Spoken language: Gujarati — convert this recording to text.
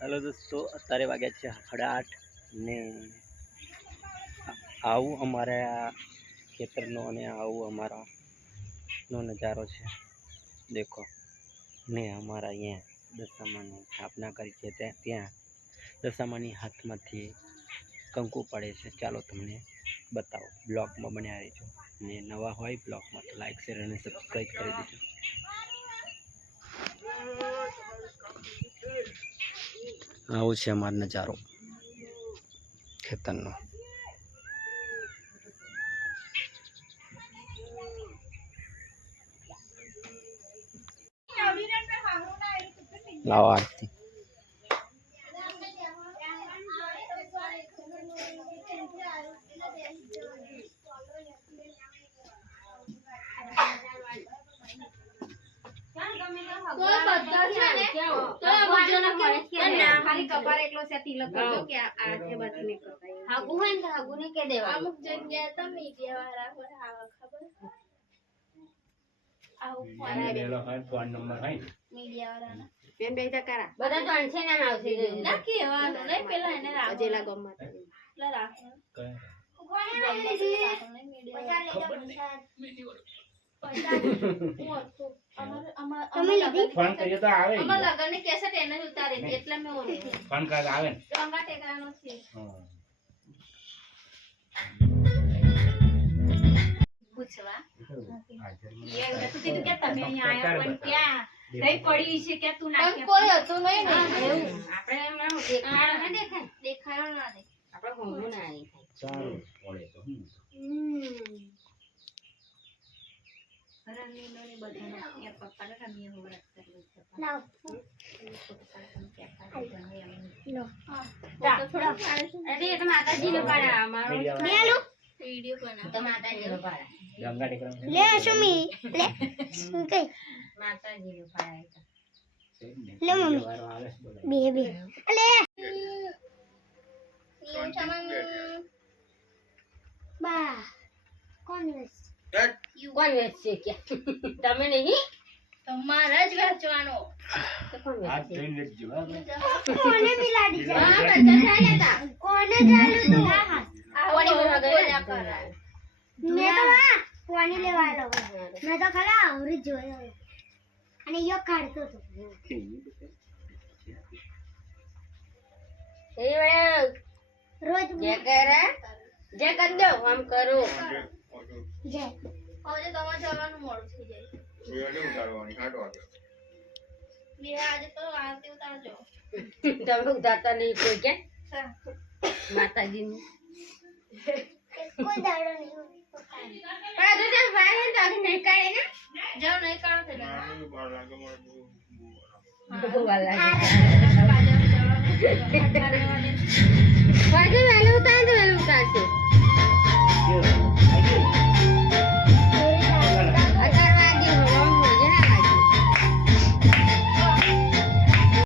हेलो दोस्तों, अत्यारे वाग्या छे 8:30 ने आવું અમારા ખેતરનો અને આવું અમારા નો નજારો છે। देखो ने અમારા અહીંયા દશામાની સ્થાપના કરી છે ત્યાં દશામાની હાથમાંથી કંકુ પડે છે। ચાલો તમને બતાવો, બ્લોગમાં બન્યા રહેજો ને નવા હોય બ્લોગમાં તો લાઈક શેર અને સબસ્ક્રાઈબ કરી દેજો। આવો છે અમારો નજારો ખેતરનો। लाओ आरती फोन नंबर है मीडिया वाला બેન બે ટકા બધા તો અંશે ના આવશે ના કેવાનું નહીં પેલા એને રાખો જેલા ગમત લા રાખો કોને લીધી પૈસા લઈ લો પૈસા ફોન કરીએ તો આવે અમાર લગન ની કેસેટ એને જ ઉતારે એટલે મે ઓલે ફોન કર આવે ટંગા ટેકરાનો છે પૂછવા ये तो તું કે તમે અહીં આયા પણ ક્યાં દઈ પડી છે કે તું નાખે કોઈ હતું નહીં ને આપણે એમ દેખાડો ને દેખાડો ના દે આપણે હોમું ના આવી થાય સારું પડે તો હરાની નો ને બધાનો એ પપ્પાને રમીએ હોવર કરી છે લાવ લો હા થોડા અરે એ તો માતાજી નો પાડા અમારો લે લો वीडियो बना तो माता जी नो पाड़ा गंगा टेकरा ले सुमी ले कई माता जी नो पाड़ा ले मम्मी बेबी ले बा कौन वेच છે કે તમે નહીં તમારા જ વેચવાનો તો કોણ વેચ આ ટ્રેન વેચજો કોને બિલાડી છે હા બચ્ચા ખાઈ લેતા કોને ચાલુ તું હા पानी में गया करा मैं तो वहां पानी लेवा लो मैं तो खरा और જોયો અને યો કાઢતો તો એ વે રોજ જે કરે જે કર દો આમ કરો જે આજે તમારે જવાનું મોડું થઈ જાય જોડે ઉતારવાની 8 વાગે લે આજે તો આરતી ઉતારજો તમે ઉતારતા નહીં કોઈ કે માતાજી ની कोई दाड़ो नहीं पर तो जब बाहर है तो अभी नहीं करे ना जाओ नहीं करो तो बाहर लागे मोर वाला बाजू वाले